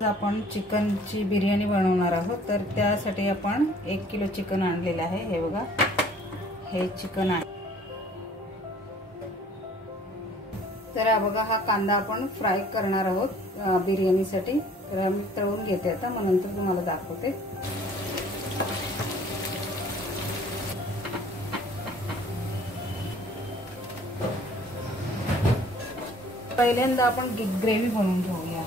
आपण चिकनची बिर्याणी बनवणार आहोत, तर त्यासाठी आपण 1 किलो चिकन आणलेलं आहे। हे बघा, हे चिकन आहे। तर हा बघा, हा कांदा आपण फ्राय करणार आहोत बिर्याणीसाठी। तर मी तळून घेते आता, मग नंतर तुम्हाला दाखवते। पहिल्यांदा आपण ग्रेव्ही बनवून घेऊया।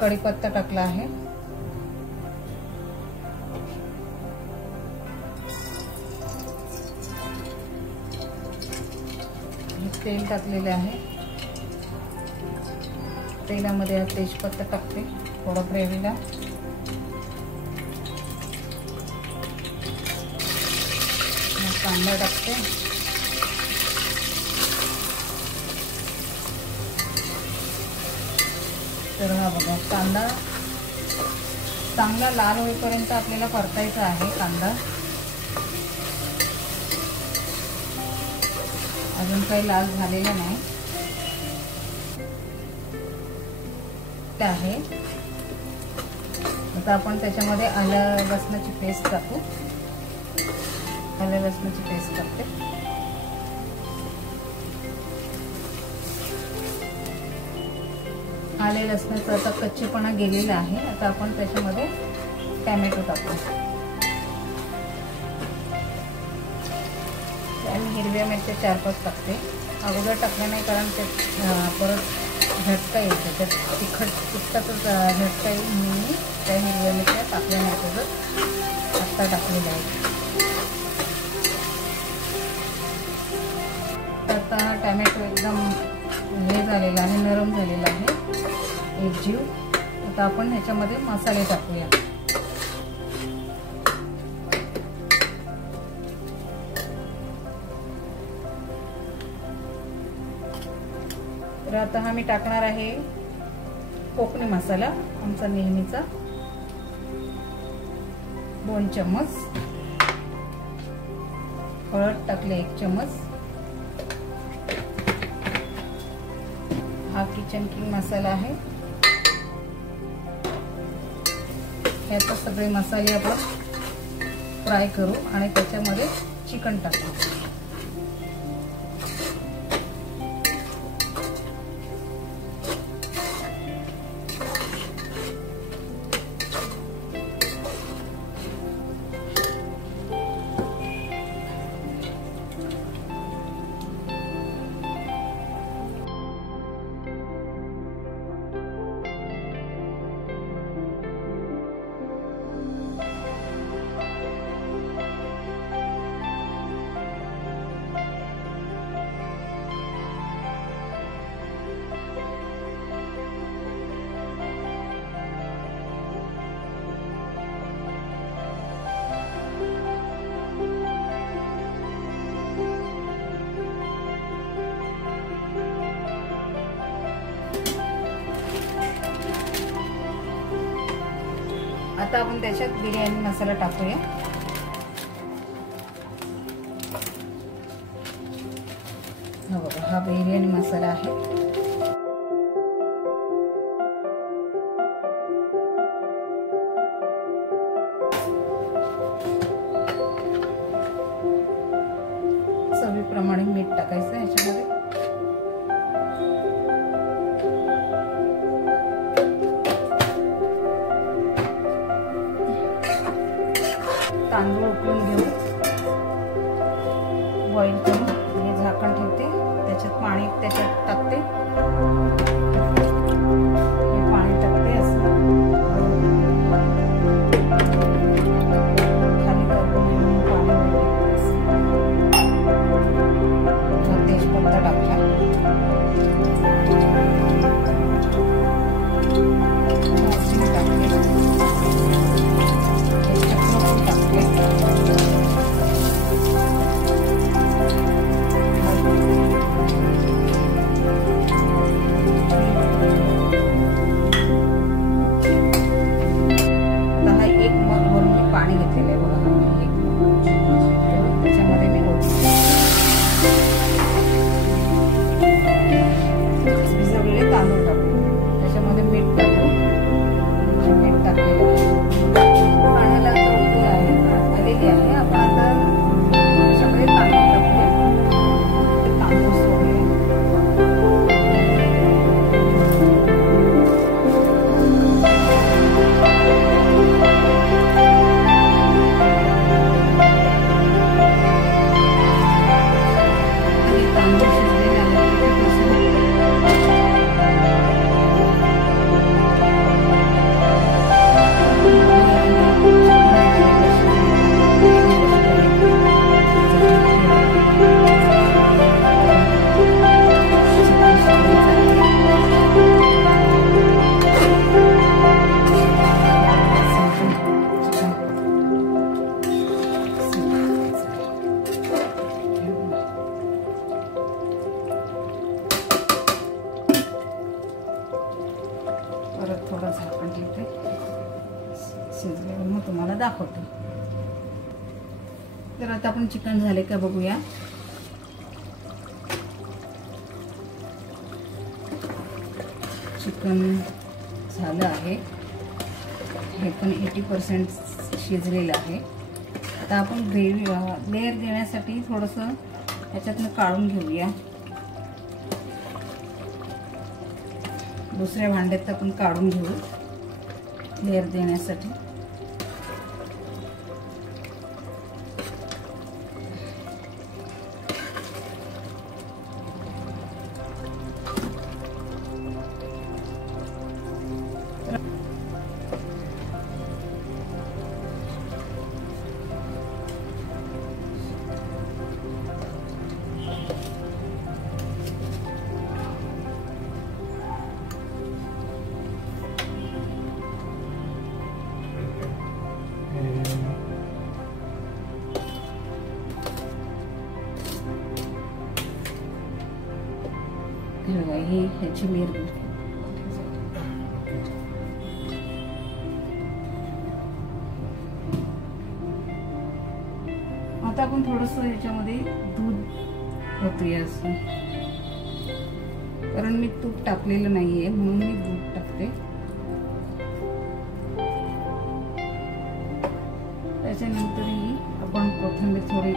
कढीपत्ता टाकला आहे, तेल टाकलेले आहे। तेलामध्ये तेजपत्ता टाकते, थोडं ग्रेव्हीला। कांदा टाकते, तर हा बघा, कांदा चांगला लाल होईपर्यंत आपल्याला परतायचा आहे कांदा। अजून काही लाल झालेला नाही आहे। आता आपण त्याच्यामध्ये आलं लसणाची पेस्ट टाकू। आलं लसणाची पेस्ट टाकते, आले लसणाचा आता कच्चेपणा गेलेला आहे। आता आपण त्याच्यामध्ये टोमॅटो टाकू आणि हिरव्या मिरच्या 4-5 टाकते। अगोदर टाकलं नाही, कारण ते परत झटका येते, त्यात तिखटाचा झटका येईल म्हणून मी त्या हिरव्या मिरच्या टाकल्या नाही, त्याचं आत्ता टाकलेलं आहे। आता हा टोमॅटो एकदम हे झालेला आहे, नरम झालेला आहे एकजीव। आता आपण ह्याच्यामध्ये मसाले टाकूया। तर आता हा मी टाकणार आहे कोकणी मसाला, आमचा नेहमीचा 2 चम्मच। हळद टाकले 1 चम्मच। हा किचन किंग मसाला आहे। यात सगळे मसाले आपण फ्राय करू आणि त्याच्यामध्ये चिकन टाकू। आता आपण त्याच्यात बिर्याणी मसाला टाकूया। हा बघा, हा बिर्याणी मसाला आहे। चवीप्रमाणे मीठ टाकायचं ह्याच्यामध्ये। तांदूळ उकळून घेऊ, बॉईल करून आणि झाकण ठेवते। त्याच्यात पाणी त्याच्यात टाकते, हे पाणी टाकते असं खाली करून पाणी तेजपत्ता टाकला, टाकले थोडं झाकण ठेवते, शिजल्यावर मग तुम्हाला दाखवते. तर आता आपण चिकन झाले का बघूया. चिकन झालं आहे, हे पण 80% शिजलेलं आहे. आता आपण ग्रेव्ही लेअर देण्यासाठी थोडंसं ह्याच्यातनं काढून घेऊया. दुसऱ्या भांड्यात आपण काढून घेऊ लेअर देण्यासाठी. ही ह्याची लेअर आता आपण थोडंसं ह्याच्यामध्ये दूध ओतूया असं, कारण मी तूप टाकलेलं नाहीये म्हणून मी दूध टाकते. त्याच्यानंतरही आपण कोथिंबीर थोडी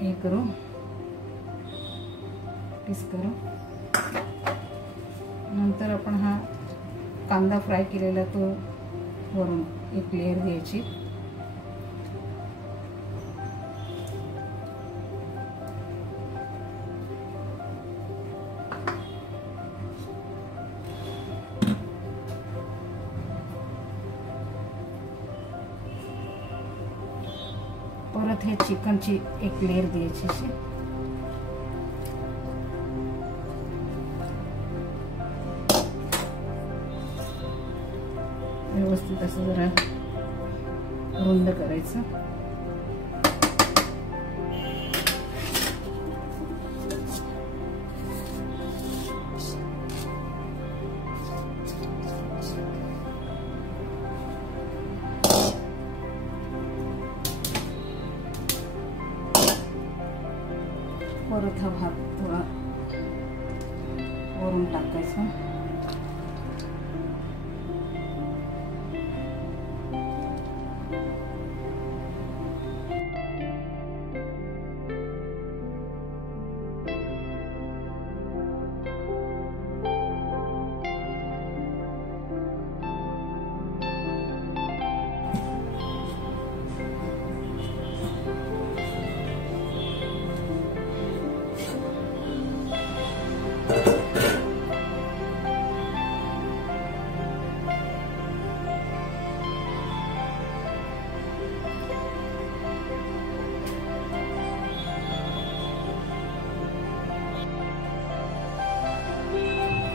हे करू, पीस करू. नंतर आपण हा कांदा फ्राय केलेला तो वरून एक लेअर द्यायची. परत हे चिकनची एक लेअर द्यायची अशी. व्यवस्थित असं जरा रुंद करायचं. परत हा भात थोडा वरून टाकायचा.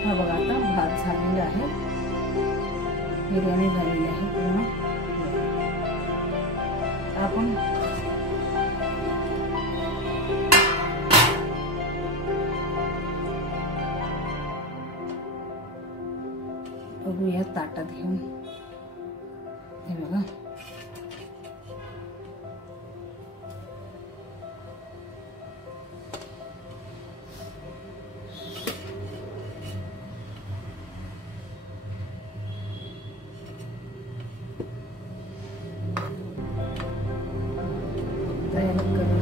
हा बघा आता भात झालेला आहे, बिर्याणी झालेली आहे पूर्ण. आपण बघूया ताटात घेऊन. हे बघा तयार करून